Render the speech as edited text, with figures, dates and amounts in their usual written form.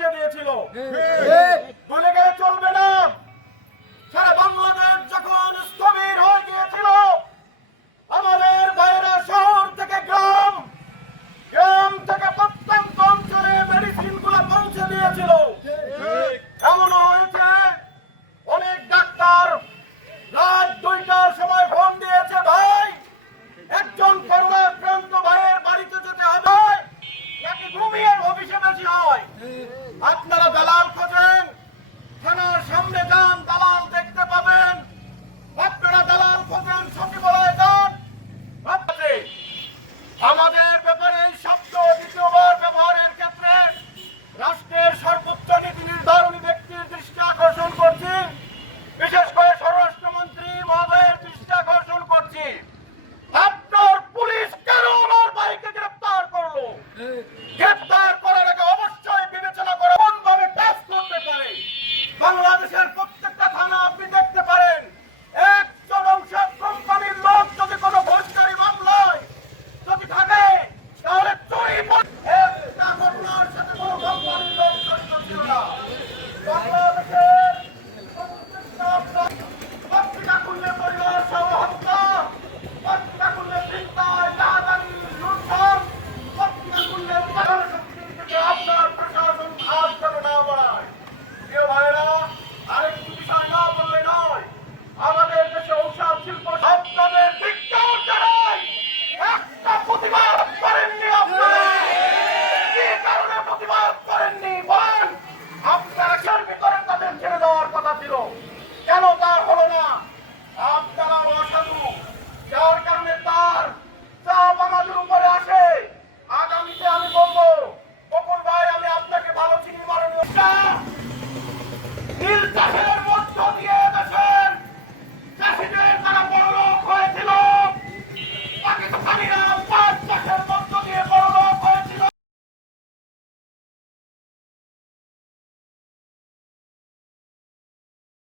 পৌঁছে দিয়েছিল। ভুলে গেলে চলবে না। সারা বাংলাদেশ যখন স্থবির হয়ে গিয়েছিল, আমাদের বাইরে শহর থেকে গ্রাম, গ্রাম থেকে প্রত্যন্ত অঞ্চলে মেডিসিন গুলো পৌঁছে দিয়েছিল। এমনও হয়েছে অনেক ডাক্তার রাত 2টার সময় ফোন দিয়েছে, ভাই একজন করোনা আক্রান্ত ভাইয়ের বাড়িতে যেতে হবে, নাকি ঘুমিয়ে অফিসে বেশি হয়। আপনারা দালাল খোঁজেন, থানার সামনে যান, দালাল দেখতে পাবেন। আপনারা দালাল খোঁজেন, সচিবালয়ে যান। আমাদের ব্যাপারে এই শব্দ দ্বিতীয়বার ব্যবহারের ক্ষেত্রে রাষ্ট্রের সর্বোচ্চ নীতি নির্ধারণী ব্যক্তির দৃষ্টি আকর্ষণ করছি, বিশেষ করে স্বরাষ্ট্রমন্ত্রী মহোদয়ের দৃষ্টি আকর্ষণ করছি। আপনার পুলিশ কেন আমার ভাইকে গ্রেপ্তার করলো? গ্রেপ্তার করার আগে অবশ্যই বিবেচনা করে কোনভাবে কাজ করতে পারে। বাংলাদেশের প্রত্যেকটা থানা আপনি দেখতে পারেন, একজন অংশ কোম্পানির লোক যদি কোনো ফৌজদারি মামলায় যদি থাকে, তাহলে চুরি একটা ঘটনার সাথে কোনো কোম্পানির লোক জড়িত ছিল না। বাংলাদেশের পত্রিকা খুললে পরিবার সহ হত্যা, পত্রিকা খুললে চিন্তায় রাজধানী লুণ্ঠন, পত্রিকা খুললে শক্তির থেকে আপনার প্রশাসন হাত যেন না বাড়ায়। প্রিয় ভাইয়েরা, আরেকটি বিষয় না বললে নয়, আমাদের দেশে ঔষধ শিল্প আপনাদের ধিক্কার জানাই। একটা প্রতিবাদ করেননি আপনারা, কি কারণে প্রতিবাদ করেননি বলেন? আপনারা কেন ভিতরে তাদের ছেড়ে দেওয়ার কথা ছিল, কেন তা হলো না? আপনারা অসাধু, যার কারণে তার চাপ আমাদের উপরে আসে। আগামীতে আমি বলবো, বকুল ভাই, আমি আপনাকে ভালো চিনি, মাননীয় নীল চাষের